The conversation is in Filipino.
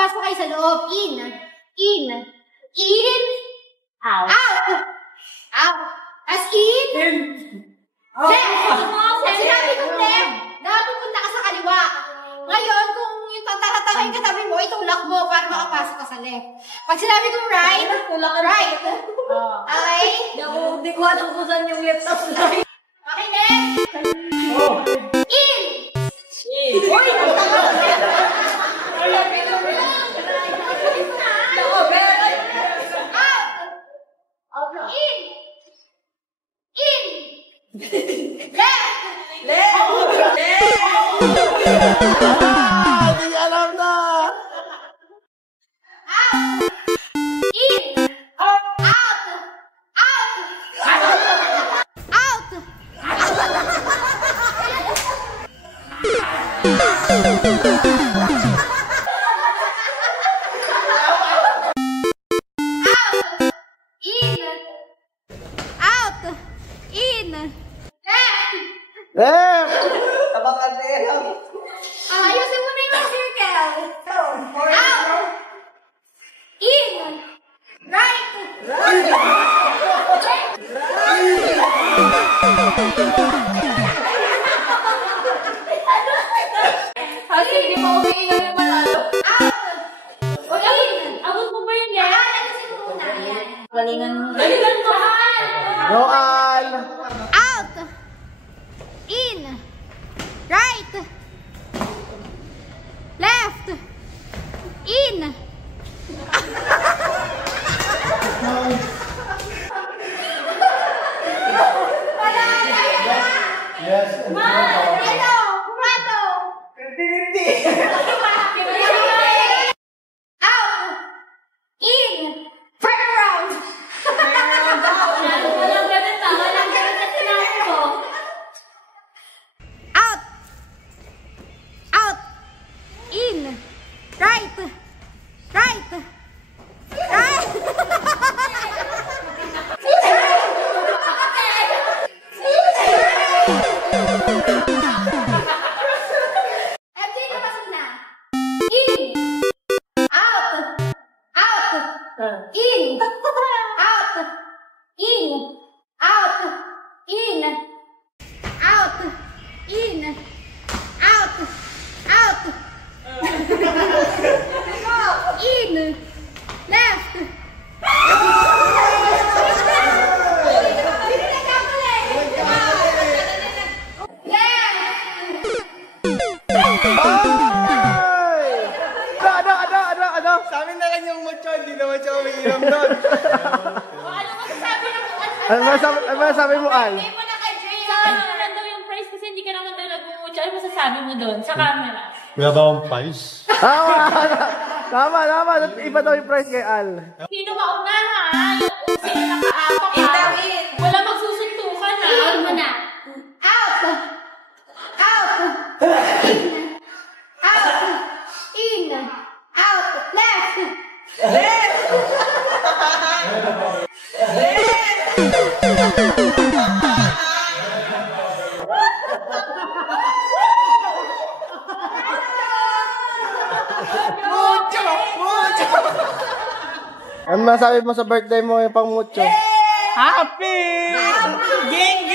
Pumasok kayo sa loob. In. Out. As in. Left. Sinabi kong left. Dapat pupunta ka sa kaliwa. Ngayon, kung yung tatangayin katabi mo, itulak mo para makapasok ka sa left. Pag sinabi kong right. Okay? Hindi ko alam kung saan yung left of right. Okay, left. In. Uy! Hindi alam na! Left! Tabangan na yan. Ayusin mo na yung circle. Out. In. Right. Kasi hindi mo umiingat yung manalo. Out. In. Abot mo ba yun yan? Ayusin mo muna. Yan. Galingan mo. Galingan mo. Noan! Out. In. Right. Left. In. Yes. Hello. Kumato. Hindi. Out. In. Turn around. Walang ganun na. Walang ganun na sinabi ko. Out. Out. In. Right. Right. Right. FJ, napasok na. In. Out. Out. In. Out. In. Out. In. Out. In. Out. Out. In. Left. Ano? Sa amin na lang yung mucho, hindi naman siya umiinom doon. Ano masasabi mo? Ano masasabi mo, Al? Hindi mo na kay Jay. Sa ano na daw yung price kasi hindi ka naman daw nag-umucho. Ano masasabi mo doon? Sa camera. Wala ba akong price? Tama. Iba daw yung price kay Al. Sino mauna ha? Yung sino nakaapak ha? Wala magsusuntukan ha? In mo na. Out. Out. In. Out. In. Out. Left. Mucho! Ano masabi mo sa birthday mo yung pang mucho? Happy! Ging!